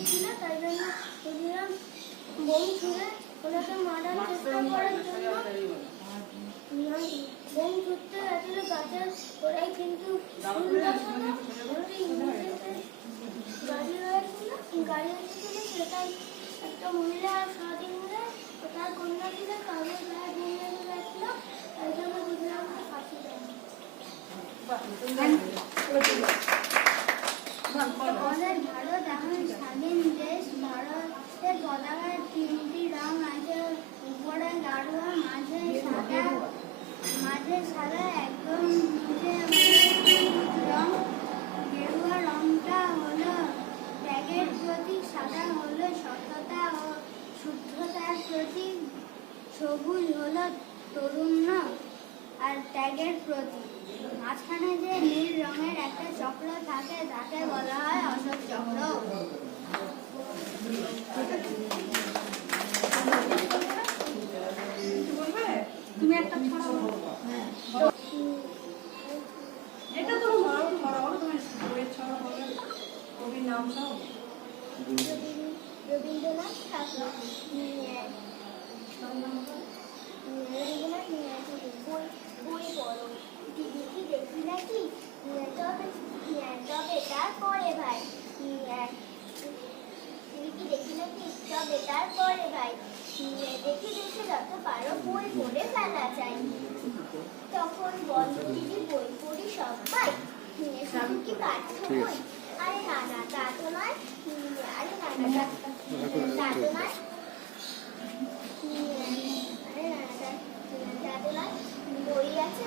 ছিল, তাই জন্য বুঝলাম বোম ছুঁড়ে ওনাকে মারার চেষ্টা করার জন্য বোম ছুটতে গেছিল গাছের ওরাই, কিন্তু গাড়ি হয়েছিল সেটাই একটা মহিলা আর সারাদিন মিলে তার কন্যা ছিল, তাদের গায়ে বোম লেগে গেছিল, তাই জন্য বুঝলাম ফাঁসি দেয়। আমাদের ভারত এখন স্বাধীন দেশ। ভারতের পতাকার 3টি রং আছে, উপরে গাঢ়, মাঝে সাদা, একদম রং। গেরুয়া রংটা হলো ত্যাগের প্রতীক, সাদা হলো সততা ও শুদ্ধতার প্রতীক, সবুজ হলো তরুণ আর ত্যাগের প্রতীক। মাঝখানে যে নীল রঙের একটা চক্র থাকে তাকে বলা হয় অশোক চক্র। তুমি একটা এটা তো তুমি বইয়ের ছড়া বলো, কবির নাম সব। রবীন্দ্রনাথ ঠাকুর। বই পড়ো, টিভি দেখি নাকি, তবে তারপরে ভাই, টিভি দেখি নাকি, তবে তারপরে ভাই, দেখে দেখে যত পারো বই পড়ে ফেলা চাই। তখন বলো দিদি বই পড়ি সবাই, শুধু কি পাঠ্য বই? আরে না না, তা তো নয়, বই আছে